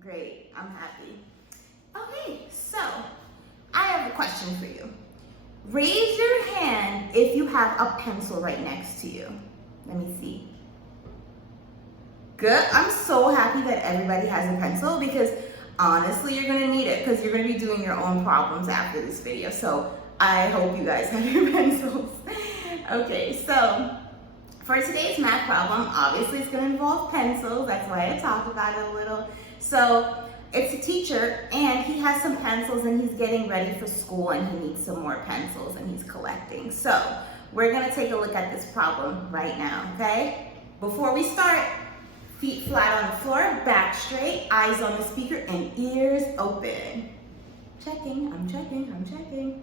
Great, I'm happy. Okay, so I have a question for you. Raise your hand if you have a pencil right next to you. Let me see. Good. I'm so happy that everybody has a pencil because honestly, you're gonna need it because you're gonna be doing your own problems after this video. So I hope you guys have your pencils. Okay, so for today's math problem, obviously it's gonna involve pencils. That's why I talked about it a little. So it's a teacher and he has some pencils and he's getting ready for school and he needs some more pencils and he's collecting. So we're gonna take a look at this problem right now, okay? Before we start, feet flat on the floor, back straight, eyes on the speaker, and ears open. Checking, I'm checking.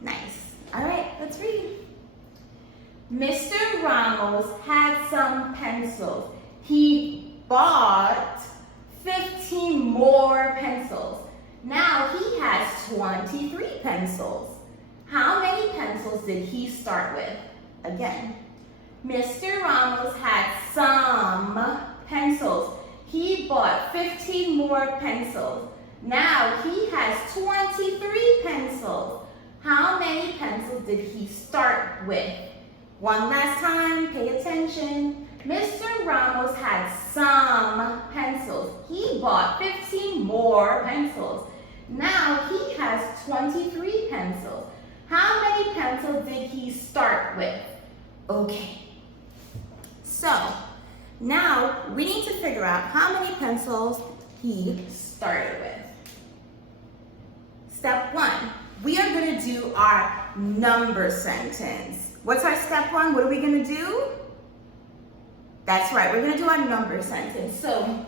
Nice. All right, let's read. Mr. Ramos had some pencils. He bought 15 more pencils. Now he has 23 pencils. How many pencils did he start with? Again, Mr. Ramos had some pencils. He bought 15 more pencils. Now he has 23 pencils. How many pencils did he start with? One last time, pay attention. Mr. Ramos had some pencils. He bought 15 more pencils. Now he has 23 pencils. How many pencils did he start with? Okay. So now we need to figure out how many pencils he started with. Step one, we are going to do our number sentence. What's our step one? What are we going to do? That's right, we're going to do our number sentence. So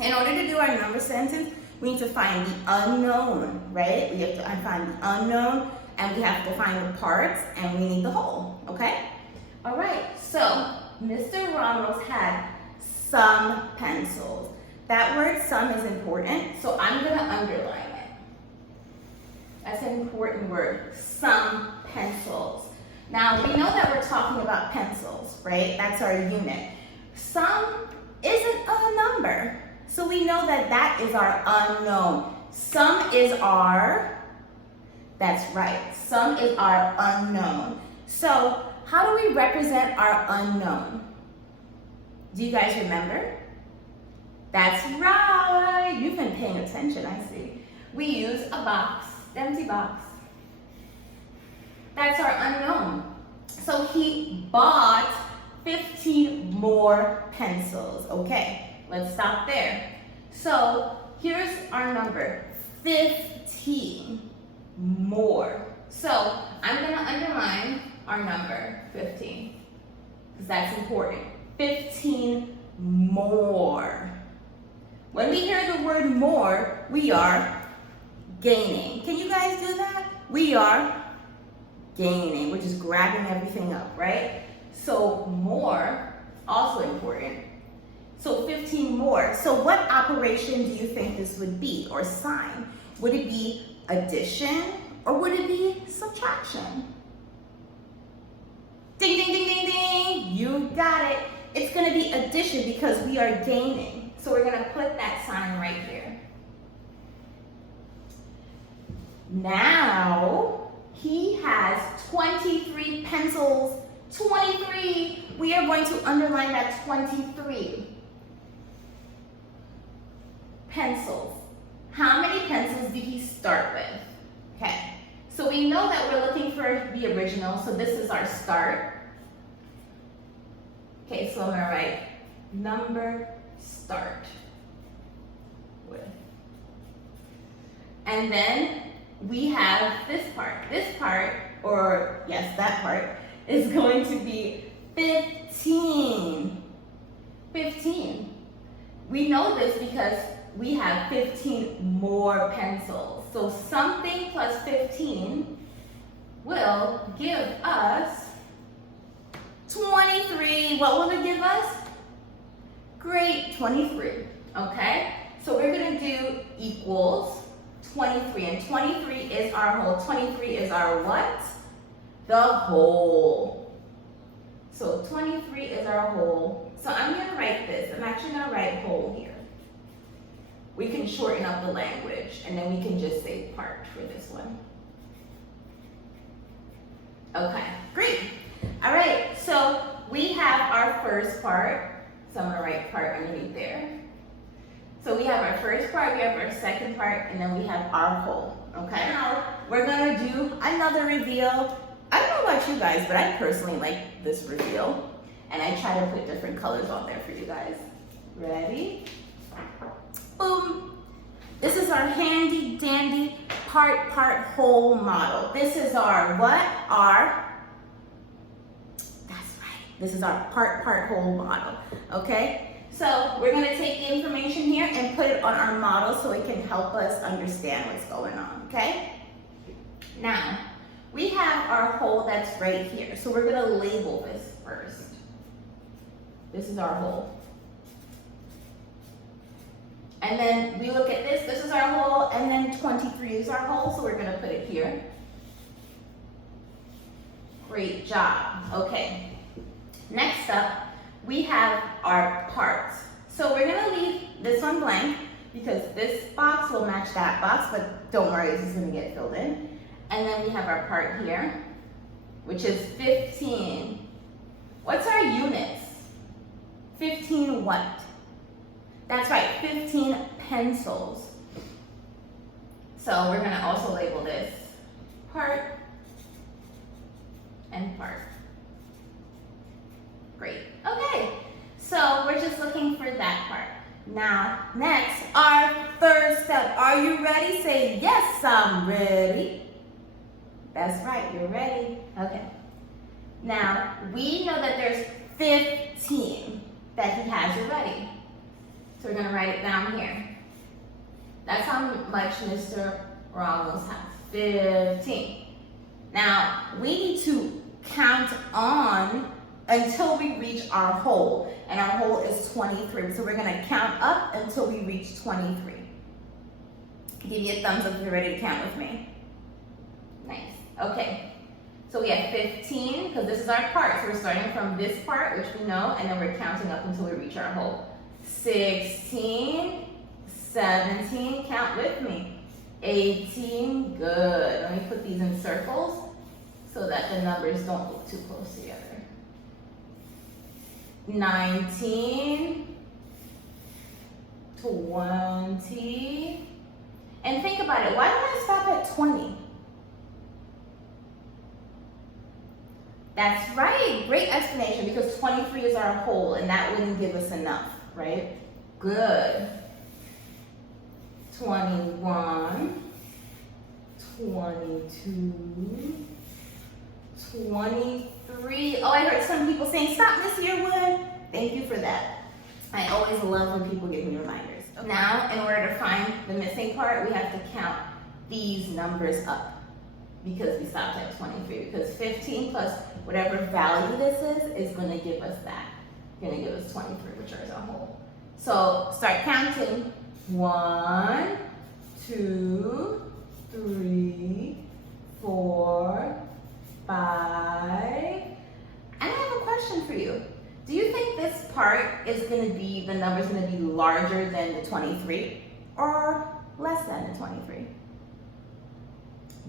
in order to do our number sentence, we need to find the unknown, right? We have to find the unknown and we have to find the parts and we need the whole, okay? All right, so Mr. Ramos had some pencils. That word some is important, so I'm going to underline it. That's an important word, some pencils. Now, we know that we're talking about pencils, right? That's our unit. Some isn't a number, so we know that that is our unknown. Some is our, that's right, some is our unknown. So, how do we represent our unknown? Do you guys remember? That's right, you've been paying attention, I see. We use a box, empty box. That's our unknown. So he bought 15 more pencils. Okay, let's stop there. So here's our number, 15 more. So I'm gonna underline our number, 15, because that's important. 15 more. When we hear the word more, we are gaining. Can you guys do that? We are gaining. We're just grabbing everything up, right? So more, also important. So 15 more. So what operation do you think this would be, or sign? Would it be addition, or would it be subtraction? Ding, ding, ding, ding, ding. You got it. It's going to be addition because we are gaining. So we're going to put that sign right here. Now, he has 23 pencils. 23. We are going to underline that 23. Pencils. How many pencils did he start with? Okay. So we know that we're looking for the original, so this is our start. Okay, so I'm going to write number start with. And then we have this part. This part, or yes, that part, is going to be 15. 15. We know this because we have 15 more pencils. So something plus 15 will give us 23. What will it give us? Great, 23. Okay? So we're going to do equals 23. And 23 is our whole. 23 is our what? The whole. So 23 is our whole. So I'm going to write this. I'm actually going to write whole here. we can shorten up the language, and then we can just say part for this one. Okay, great. All right, so we have our first part. So I'm gonna write part underneath there. So we have our first part, we have our second part, and then we have our whole, okay? Now, we're gonna do another reveal. I don't know about you guys, but I personally like this reveal. And I try to put different colors on there for you guys. Ready? Boom. This is our handy dandy part whole model. This is our what? That's right. This is our part whole model, okay? So we're gonna take the information here and put it on our model so it can help us understand what's going on, okay? Now, we have our whole that's right here. So we're gonna label this first. This is our whole. And then we look at this is our whole, and then 23 is our whole, so we're gonna put it here. Great job, okay. Next up, we have our parts. So we're gonna leave this one blank because this box will match that box, but don't worry, this is gonna get filled in. And then we have our part here, which is 15. What's our units? 15 what? That's right, 15 pencils. So we're gonna also label this part and part. Great, okay. So we're just looking for that part. Now, next, our third step. Are you ready? Say, yes, I'm ready. That's right, you're ready. Okay. Now, we know that there's 15 that he has already. So we're gonna write it down here. That's how much Mr. Ramos has, 15. Now, we need to count on until we reach our whole, and our whole is 23. So we're gonna count up until we reach 23. Give me a thumbs up if you're ready to count with me. Nice, okay. So we have 15, because this is our part. So we're starting from this part, which we know, and then we're counting up until we reach our whole. 16, 17, count with me. 18, good. Let me put these in circles so that the numbers don't look too close together. 19, 20, and think about it, why did I stop at 20? That's right, great explanation, because 23 is our whole, and that wouldn't give us enough, right? Good. 21, 22, 23. Oh, I heard some people saying, stop, Miss Yearwood. Thank you for that. I always love when people give me reminders. Okay. Now, in order to find the missing part, we have to count these numbers up because we stopped at 23. Because 15 plus whatever value this is going to give us that. Going to give us 23, which is our whole. So start counting. 1, 2, 3, 4, 5. And I have a question for you. Do you think this part is going to be, the number's going to be larger than the 23 or less than the 23?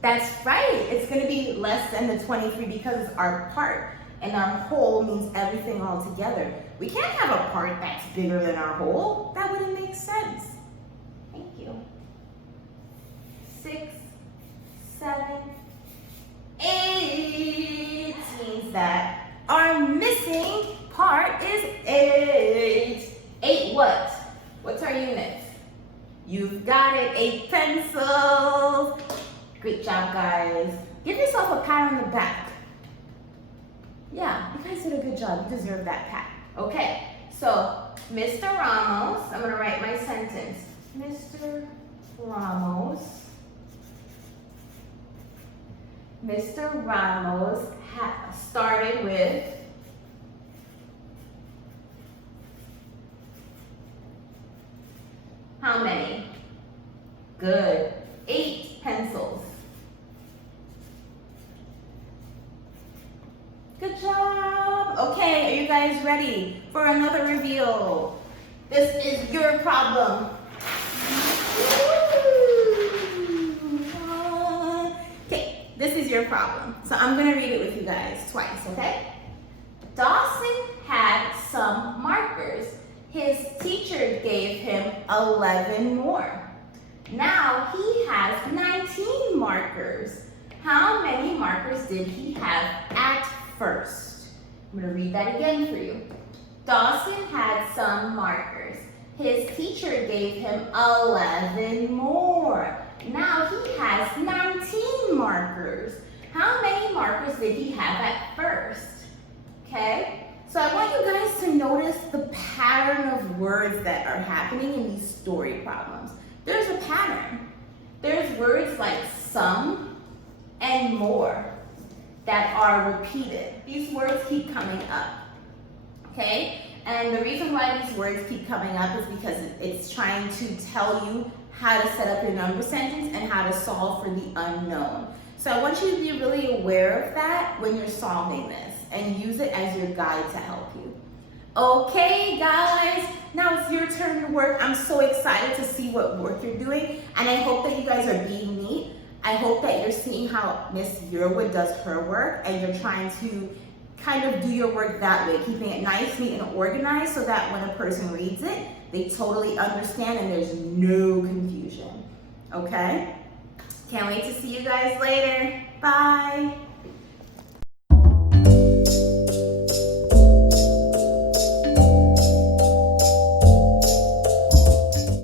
That's right. It's going to be less than the 23 because it's our part. And our whole means everything all together. We can't have a part that's bigger than our whole. That wouldn't make sense. Thank you. 6, 7, 8 means that our missing part is 8. 8 what? What's our units? You've got it, 8 pencils. Great job, guys. Give yourself a pat on the back. Yeah, you guys did a good job. You deserve that pat. Okay, so Mr. Ramos, I'm gonna write my sentence. Mr. Ramos started with how many? Good, 8 pencils. Good job. Okay, are you guys ready for another reveal? This is your problem. problem. So I'm gonna read it with you guys twice, okay? Dawson had some markers. His teacher gave him 11 more. Now he has 19 markers. How many markers did he have at first? I'm gonna read that again for you. Dawson had some markers. His teacher gave him 11 more. Now he has 19 markers. How many markers did he have at first? Okay, so I want you guys to notice the pattern of words that are happening in these story problems. There's a pattern. There's words like some and more that are repeated. These words keep coming up, okay? And the reason why these words keep coming up is because it's trying to tell you how to set up your number sentence and how to solve for the unknown. So I want you to be really aware of that when you're solving this and use it as your guide to help you. Okay, guys, now it's your turn to work. I'm so excited to see what work you're doing, and I hope that you guys are being neat. I hope that you're seeing how Miss Yearwood does her work, and you're trying to kind of do your work that way, keeping it nice, neat, and organized so that when a person reads it, they totally understand and there's no confusion, okay? Can't wait to see you guys later. Bye.